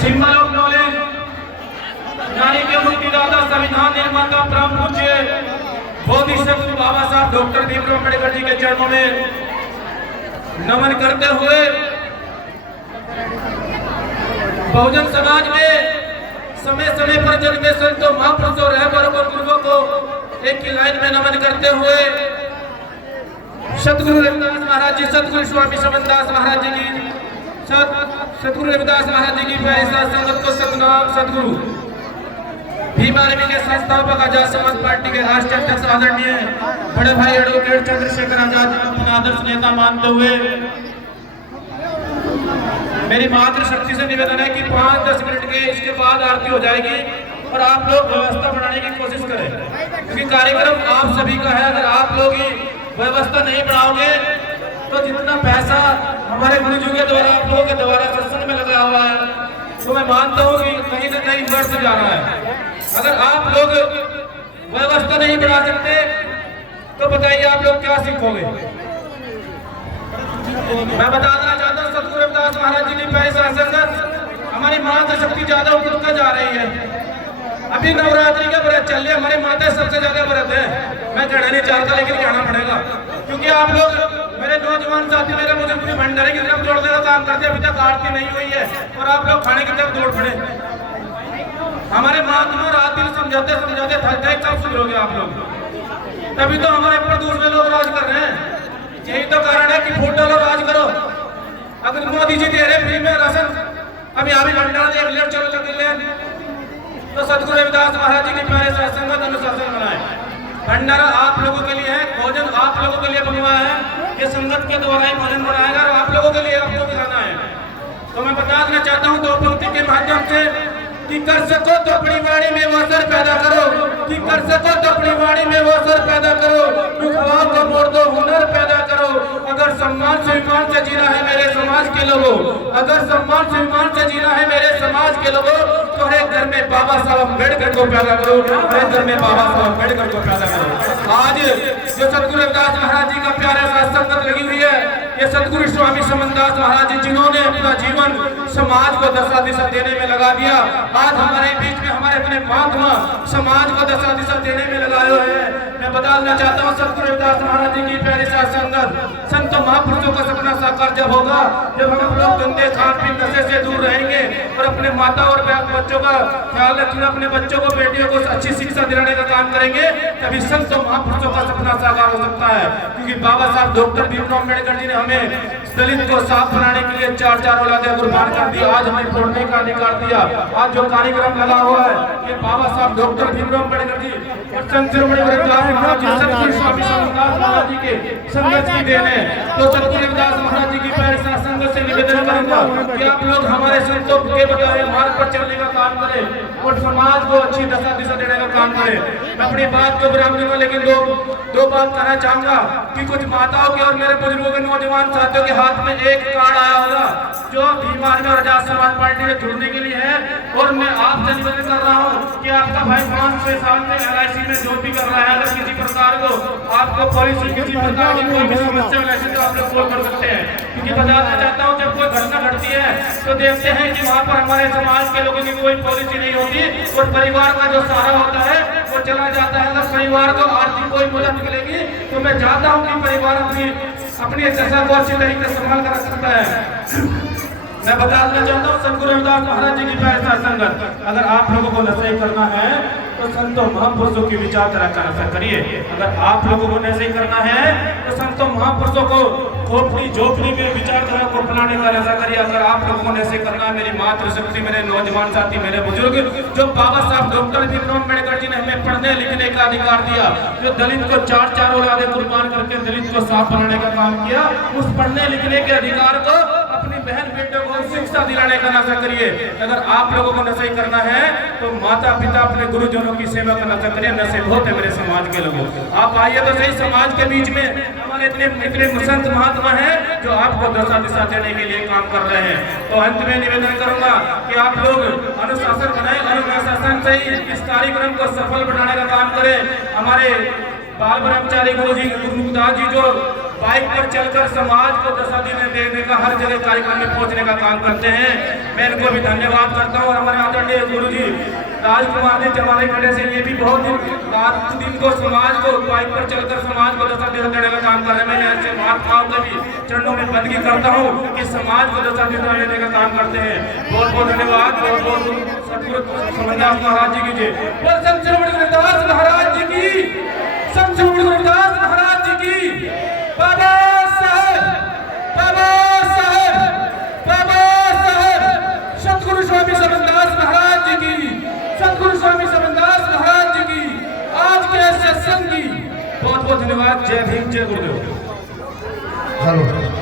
Symbol of knowledge नारी के मुक्तिदाता संविधान निर्माता परम पूज्य बोधिसत्व बाबा साहब डॉक्टर भीमराव अम्बेडकर जी के चरणों में नमन करते हुए बहुजन समाज में समय समय पर जन्मे संतों महापुरुषों रहबरों और गुरुओं को एक ही लाइन में नमन करते हुए सतगुरु रविदास महाराज जी, सतगुरु स्वामी समनदास महाराज जी की, सतगुरु रविदास महाराज जी की प्यारी साथ संगत को सतनाम सतगुरु भीम आर्मी के संस्थापक आजाद समाज पार्टी के राष्ट्रीय अध्यक्ष आदरणीय बड़े भाई एडवोकेट चंद्रशेखर आजाद जी अपना आदर्श नेता मानते हुए मेरी मातृशक्ति से निवेदन है कि 5-10 मिनट के इसके बाद आरती हो जाएगी और आप लोग व्यवस्था बनाने की कोशिश करें, क्योंकि कार्यक्रम आप सभी का है। अगर आप लोग ही व्यवस्था नहीं बनाओगे तो जितना पैसा हमारे गुरुजी के द्वारा आप लोगों के द्वारा सत्संग में लगा हुआ है तो मैं मानता हूँ कि कहीं ना कहीं व्यर्थ जा रहा है। अगर आप लोग व्यवस्था नहीं बना सकते तो बताइए आप लोग क्या सीखोगे। मैं बता देना चाहता हूँ सतगुरु रविदास महाराज जी की प्यारी संगत हमारी माता शक्ति ज्यादा ऊपर जा रही है। अभी नवरात्रि का व्रत चल रही है, हमारी माता सबसे ज्यादा व्रत है। मैं कहना नहीं चाहता लेकिन कहना पड़ेगा, क्योंकि आप लोग मेरे नौजवान साथी मेरे मुझे पूरी भंडारे की तरफ जोड़ने का काम करते हैं। अभी तक आरती नहीं हुई है और आप लोग खाने की तरफ दौड़ पड़े। हमारे महात्मा रात दिन समझाते समझाते थक गए, कब सुधरोगे आप लोग? तभी तो हमारे ऊपर दूसरे लोग राज कर रहे हैं। यही तो कारण है कि फूट डालो राज करो। अगर मोदी जी दे रहे फ्री में राशन, अब यहाँ भी भंडारा देख ले चलो लगे तो सतगुरु रविदास महाराज जी की प्यारे सत्संगत अनुशासन बनाए। भंडारा आप लोगों के लिए है, भोजन आप लोगों के लिए बनवाया है। ये संगत के द्वारा ही भोजन बनाएगा और आप लोगों के लिए आपको खिलाना है। तो मैं बता देना चाहता हूँ 2 पंक्ति के माध्यम से कि कर सको तो अपनी वाणी में वो असर पैदा करो, कि कर सको तो अपनी वाणी में वो असर पैदा करो, दुखवाओं को मोड़ दो हुनर पैदा करो। अगर सम्मान स्वाभिमान से जीना है मेरे समाज के लोगों, अगर सम्मान स्वाभिमान से जीना है मेरे समाज के लोगों, तो हर एक घर में बाबा साहब अम्बेडकर को पैदा करो, हर एक घर में बाबा साहब अम्बेडकर को पैदा करो। आज जो सतगुरु रविदास महाराज जी का प्यारा साथ संगत लगी हुई है, ये सतगुरु स्वामी समनदास महाराज जी जिन्होंने अपना जीवन समाज को दशा दिशा देने में लगा दिया, आज हमारे बीच में हमारे अपने महात्मा समाज को दशा दिशा देने में लगाए हुए हैं। मैं बता देना चाहता हूँ सतगुरु रविदास महाराज जी की प्यारी साथ संगत संतों महापुरुषों का सपना साकार जब होगा, जब हम लोग गंदे खान पीन नशे से दूर रहेंगे और अपने माता और बच्चों का ख्याल रखेंगे, अपने बच्चों को बेटियों को अच्छी शिक्षा दिलाने का काम करेंगे, तभी संतों महापुरुषों का सपना साकार हो सकता है। क्योंकि बाबा साहब डॉक्टर भीमराव अम्बेडकर जी ने हमें दलित को साफ बनाने के लिए 4 औलादें कुर्बान कर दी, आज हमें फोड़ने का अधिकार दिया। आज जो कार्यक्रम लगा हुआ है ये बाबा साहब डॉक्टर भीमराव अम्बेडकर जी और संत शिरोमणि रविदास महाराज जी, सतगुरु स्वामी समनदास महाराज जी के संगत की देन है। तो सतगुरु रविदास महाराज जी की प्यारी साथ संगत से निवेदन करूंगा कि आप लोग हमारे संतों के बताए मार्ग पर चलने का काम करें और समाज को अच्छी दशा दिशा देने का काम करें। मैं अपनी बात को विराम दूंगा, लेकिन दो बात कहना चाहूंगा कि कुछ माताओं के और मेरे बुजुर्गों के नौजवान साथियों के हाथ में एक कार्ड आया होगा जो भीम आर्मी और आजाद समाज पार्टी में जुड़ने के लिए है, और मैं आपसे निवेदन कर रहा हूँ कि आपका भाई 5-6 साल से LIC में जॉब भी कर रहा है। अगर किसी प्रकार को आपको पॉलिसी किसी प्रकार की कोई भी समस्या LIC तो आप लोग कॉल कर सकते हैं। क्योंकि बताना चाहता हूँ जब कोई घटना घटती है तो देखते हैं कि वहाँ पर हमारे समाज के लोगों की कोई पॉलिसी नहीं होती और परिवार का जो सहारा होता है वो चला जाता है। अगर परिवार को आर्थिक कोई मदद मिलेगी तो मैं चाहता हूँ कि परिवार अपनी दशा को अच्छी तरीके से संभाल कर रख सकता है। मैं बता देना चाहता हूँ सतगुरु रविदास महाराज जी की प्यारी साथ संगत, अगर आप लोगों को नशे करना है तो संतों महापुरुषों की विचारधारा का नशा करिए। अगर आप लोगों को नशे करना है तो संतों महापुरुषों को खोपड़ी झोपड़ी में विचारधारा को अपनाने का नशा करिए। अगर आप लोगों को नशे करना है, मेरी मातृशक्ति, मेरे नौजवान साथी, मेरे बुजुर्ग, जो बाबा साहब डॉक्टर भीमराव अम्बेडकर जी ने हमें पढ़ने लिखने का अधिकार दिया, जो दलित को 4 औलादें कुर्बान करके दलित को साफ बनाने का काम किया, उस पढ़ने लिखने के अधिकार को अपनी बहन बेटों को शिक्षा दिलाने का नशा करिए। अगर आप लोगों को नशे करना है तो माता पिता अपने गुरुजनों की सेवा का नशा करिए। नशे बहुत है मेरे समाज के लोगों, आप आइए तो सही। समाज के बीच में हमारे इतने संत महात्मा हैं जो आपको दशा दिशा देने के लिए काम कर रहे हैं। तो अंत में निवेदन करूंगा कि आप लोग अनुशासन बनाए, अनुशासन से ही इस कार्यक्रम को सफल बनाने का काम करें। हमारे बाल ब्रह्मचारी गुरु मुखदास जी जो बाइक पर चलकर समाज को दशा देने का, हर जगह कार्यक्रम में पहुंचने का काम करते हैं। मैं इनको भी धन्यवाद करता हूँ। और हमारे आदरणीय गुरु जी राजकुमार जी जमाने खड़े से ये भी बहुत दिन को समाज को बाइक पर चलकर समाज को दशा देने का काम कर रहे हैं। मैंने ऐसे महात्माओं का भी चरणों में बंदगी करता हूँ कि समाज को दशा देने का काम करते हैं। बहुत बहुत धन्यवाद। बहुत बहुत सतगुरु समरदास महाराज जी की जय। बोल संत श्री गुरुदास महाराज जी की, संत श्री गुरुदास महाराज जी की। बाबा साहेब, बाबा साहेब, बाबा साहेब, सतगुरु स्वामी समरदास महाराज जी की, सतगुरु स्वामी समरदास महाराज जी की, आज के सत्संग की बहुत बहुत धन्यवाद। जय भीम, जय गुरुदेव। हेलो।